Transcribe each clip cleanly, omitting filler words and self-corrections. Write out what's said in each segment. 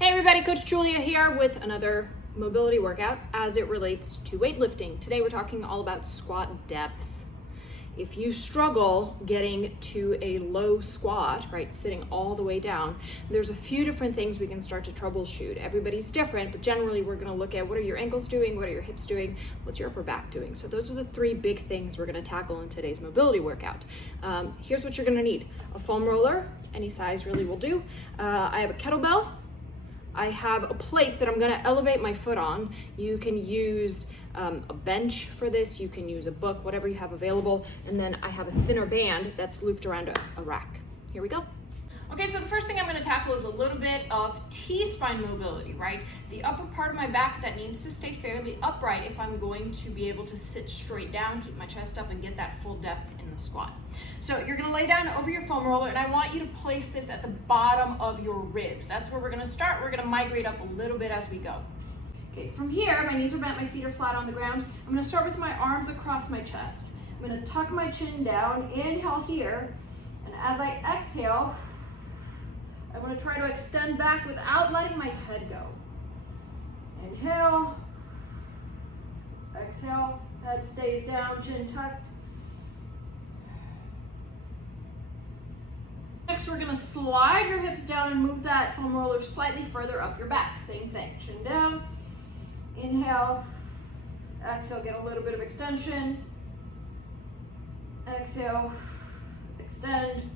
Hey everybody, Coach Julia here with another mobility workout as it relates to weightlifting. Today we're talking all about squat depth. If you struggle getting to a low squat, right, sitting all the way down, there's a few different things we can start to troubleshoot. Everybody's different, but generally we're gonna look at what are your ankles doing, what are your hips doing, what's your upper back doing. So those are the three big things we're gonna tackle in today's mobility workout. Here's what you're gonna need. A foam roller, any size really will do. I have a kettlebell. I have a plate that I'm gonna elevate my foot on. You can use a bench for this, you can use a book, whatever you have available, and then I have a thinner band that's looped around a rack. Here we go. Okay, so the first thing I'm gonna tackle is a little bit of T-spine mobility, right? The upper part of my back that needs to stay fairly upright if I'm going to be able to sit straight down, keep my chest up, and get that full depth in the squat. So you're gonna lay down over your foam roller, and I want you to place this at the bottom of your ribs. That's where we're gonna start. We're gonna migrate up a little bit as we go. Okay, from here, my knees are bent, my feet are flat on the ground. I'm gonna start with my arms across my chest. I'm gonna tuck my chin down, inhale here, and as I exhale, I want to try to extend back without letting my head go. Inhale, exhale, head stays down, chin tucked. Next, we're going to slide your hips down and move that foam roller slightly further up your back. Same thing, chin down, inhale, exhale, get a little bit of extension. Exhale, extend.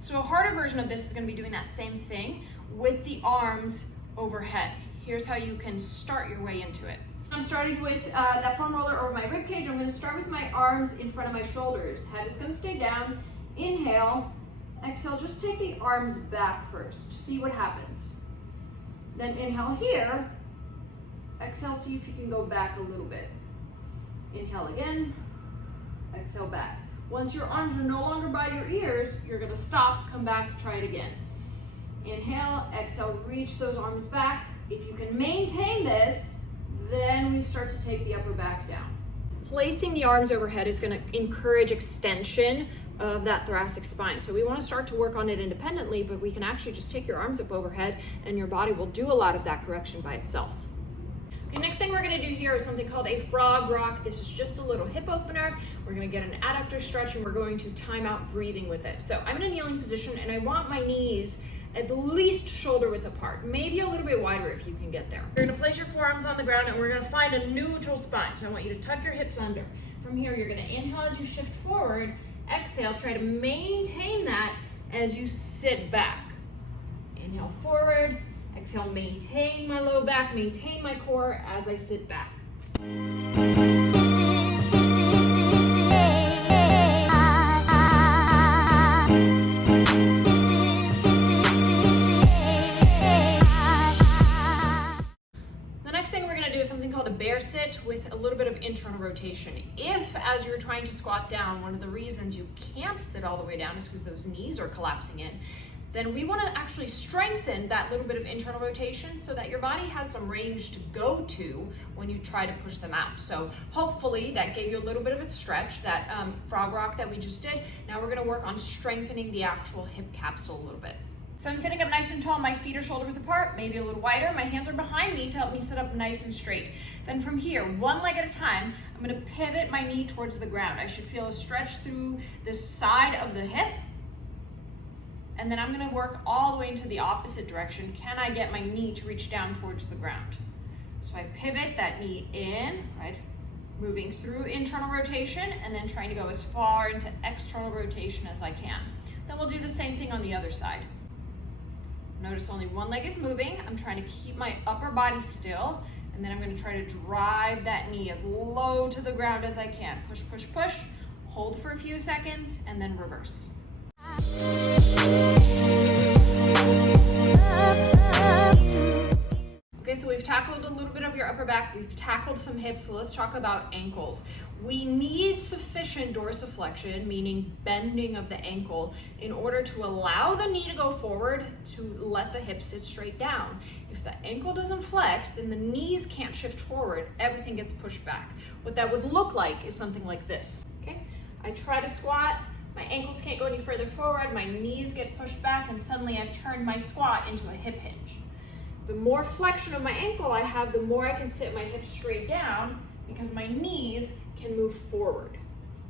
So a harder version of this is going to be doing that same thing with the arms overhead. Here's how you can start your way into it. I'm starting with that foam roller over my rib cage. I'm going to start with my arms in front of my shoulders. Head is going to stay down. Inhale, exhale, just take the arms back first. See what happens. Then inhale here. Exhale, see if you can go back a little bit. Inhale again. Exhale back. Once your arms are no longer by your ears, you're gonna stop, come back, try it again. Inhale, exhale, reach those arms back. If you can maintain this, then we start to take the upper back down. Placing the arms overhead is gonna encourage extension of that thoracic spine. So we wanna start to work on it independently, but we can actually just take your arms up overhead and your body will do a lot of that correction by itself. Okay, next thing we're gonna do here is something called a frog rock. This is just a little hip opener. We're gonna get an adductor stretch and we're going to time out breathing with it. So I'm in a kneeling position and I want my knees at least shoulder width apart, maybe a little bit wider if you can get there. You're gonna place your forearms on the ground and we're gonna find a neutral spine. So I want you to tuck your hips under. From here, you're gonna inhale as you shift forward, exhale, try to maintain that as you sit back. Inhale forward, exhale, maintain my low back, maintain my core as I sit back. The next thing we're gonna do is something called a bear sit with a little bit of internal rotation. If, as you're trying to squat down, one of the reasons you can't sit all the way down is because those knees are collapsing in, then we want to actually strengthen that little bit of internal rotation so that your body has some range to go to when you try to push them out. So hopefully that gave you a little bit of a stretch, that frog rock that we just did. Now we're going to work on strengthening the actual hip capsule a little bit. So I'm sitting up nice and tall, my feet are shoulder width apart, maybe a little wider. My hands are behind me to help me sit up nice and straight. Then from here, one leg at a time, I'm going to pivot my knee towards the ground. I should feel a stretch through this side of the hip. And then I'm gonna work all the way into the opposite direction. Can I get my knee to reach down towards the ground? So I pivot that knee in, right? Moving through internal rotation and then trying to go as far into external rotation as I can. Then we'll do the same thing on the other side. Notice only one leg is moving. I'm trying to keep my upper body still. And then I'm gonna try to drive that knee as low to the ground as I can. Push, push, push. Hold for a few seconds and then reverse. Okay, so we've tackled a little bit of your upper back, we've tackled some hips, so let's talk about ankles. We need sufficient dorsiflexion, meaning bending of the ankle, in order to allow the knee to go forward to let the hip sit straight down. If the ankle doesn't flex, then the knees can't shift forward, everything gets pushed back. What that would look like is something like this, okay? I try to squat, my ankles can't go any further forward, my knees get pushed back, and suddenly I've turned my squat into a hip hinge. The more flexion of my ankle I have, the more I can sit my hips straight down because my knees can move forward.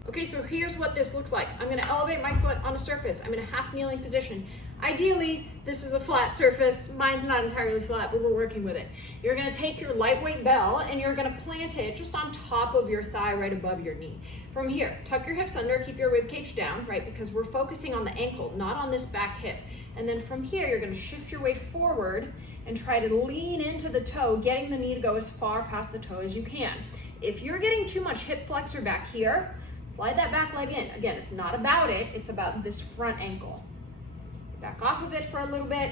Okay, so here's what this looks like. I'm gonna elevate my foot on a surface. I'm in a half kneeling position. Ideally, this is a flat surface. Mine's not entirely flat, but we're working with it. You're gonna take your lightweight bell and you're gonna plant it just on top of your thigh, right above your knee. From here, tuck your hips under, keep your rib cage down, right? Because we're focusing on the ankle, not on this back hip. And then from here, you're gonna shift your weight forward and try to lean into the toe, getting the knee to go as far past the toe as you can. If you're getting too much hip flexor back here, slide that back leg in. Again, it's not about it, it's about this front ankle. Back off of it for a little bit.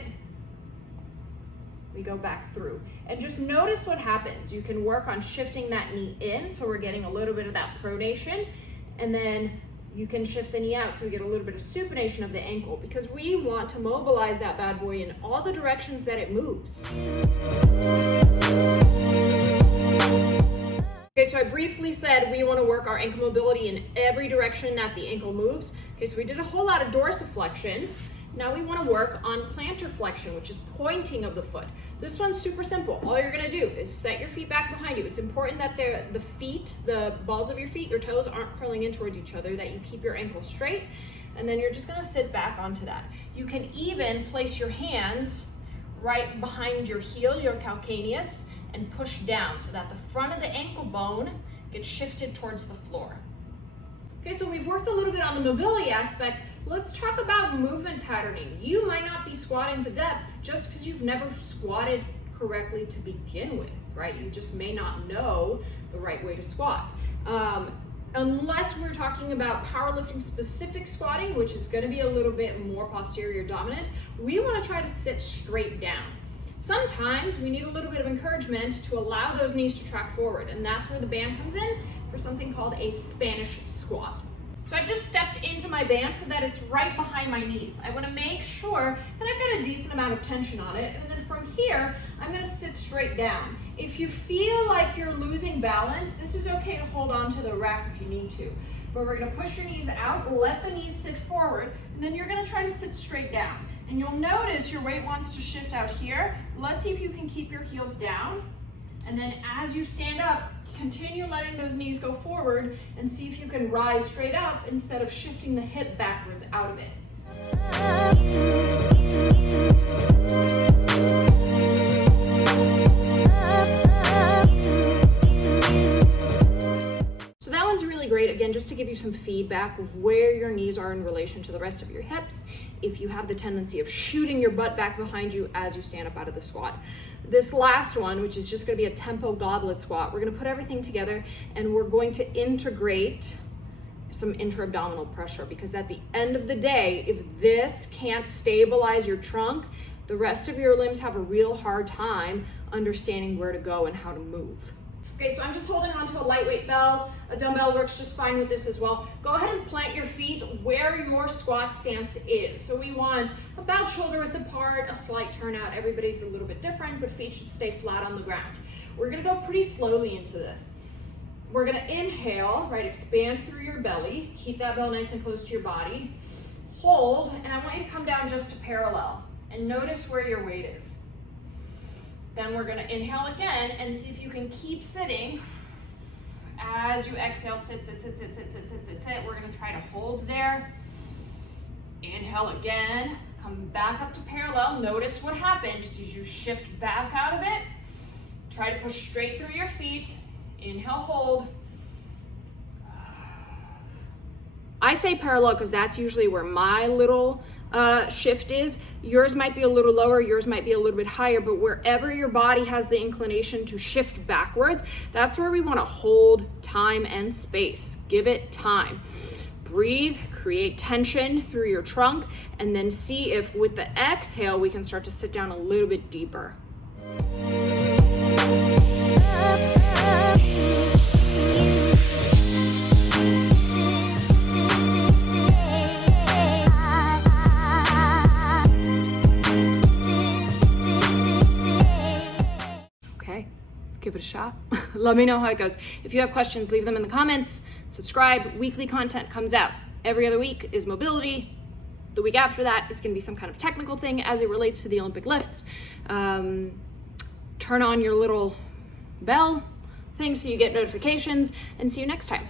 We go back through. And just notice what happens. You can work on shifting that knee in, so we're getting a little bit of that pronation, and then you can shift the knee out so we get a little bit of supination of the ankle, because we want to mobilize that bad boy in all the directions that it moves. Okay, so I briefly said we want to work our ankle mobility in every direction that the ankle moves. Okay, so we did a whole lot of dorsiflexion. Now we want to work on plantar flexion, which is pointing of the foot. This one's super simple. All you're going to do is set your feet back behind you. It's important that the feet, the balls of your feet, your toes aren't curling in towards each other, that you keep your ankle straight, and then you're just going to sit back onto that. You can even place your hands right behind your heel, your calcaneus, and push down so that the front of the ankle bone gets shifted towards the floor. Okay, so we've worked a little bit on the mobility aspect. Let's talk about movement patterning. You might not be squatting to depth just because you've never squatted correctly to begin with, right? You just may not know the right way to squat. Unless we're talking about powerlifting specific squatting, which is going to be a little bit more posterior dominant, we want to try to sit straight down. Sometimes we need a little bit of encouragement to allow those knees to track forward, and that's where the band comes in for something called a Spanish squat. So I've just stepped into my band so that it's right behind my knees. I want to make sure that I've got a decent amount of tension on it, and then from here, I'm going to sit straight down. If you feel like you're losing balance, this is okay to hold on to the rack if you need to. But we're going to push your knees out, let the knees sit forward, and then you're going to try to sit straight down. And you'll notice your weight wants to shift out here. Let's see if you can keep your heels down. And then as you stand up, continue letting those knees go forward and see if you can rise straight up instead of shifting the hip backwards out of it. So that one's really great, again, just to give you some feedback of where your knees are in relation to the rest of your hips, if you have the tendency of shooting your butt back behind you as you stand up out of the squat. This last one, which is just going to be a tempo goblet squat, we're going to put everything together and we're going to integrate some intra-abdominal pressure, because at the end of the day, if this can't stabilize your trunk, the rest of your limbs have a real hard time understanding where to go and how to move. Okay, so I'm just holding onto a lightweight bell. A dumbbell works just fine with this as well. Go ahead and plant your feet where your squat stance is. So we want about shoulder width apart, a slight turnout. Everybody's a little bit different, but feet should stay flat on the ground. We're gonna go pretty slowly into this. We're gonna inhale, right, expand through your belly. Keep that bell nice and close to your body. Hold, and I want you to come down just to parallel and notice where your weight is. Then we're gonna inhale again and see if you can keep sitting. As you exhale, sit, sit, sit, sit, sit, sit, sit, sit, sit. We're gonna try to hold there. Inhale again, come back up to parallel. Notice what happens as you shift back out of it. Try to push straight through your feet. Inhale, hold. I say parallel because that's usually where my little shift is. Yours might be a little lower, yours might be a little bit higher, but wherever your body has the inclination to shift backwards, that's where we want to hold time and space. Give it time. Breathe, create tension through your trunk, and then see if with the exhale we can start to sit down a little bit deeper. Give it a shot. Let me know how it goes. If you have questions, leave them in the comments. Subscribe. Weekly content comes out. Every other week is mobility. The week after that is going to be some kind of technical thing as it relates to the Olympic lifts. Turn on your little bell thing so you get notifications, and see you next time.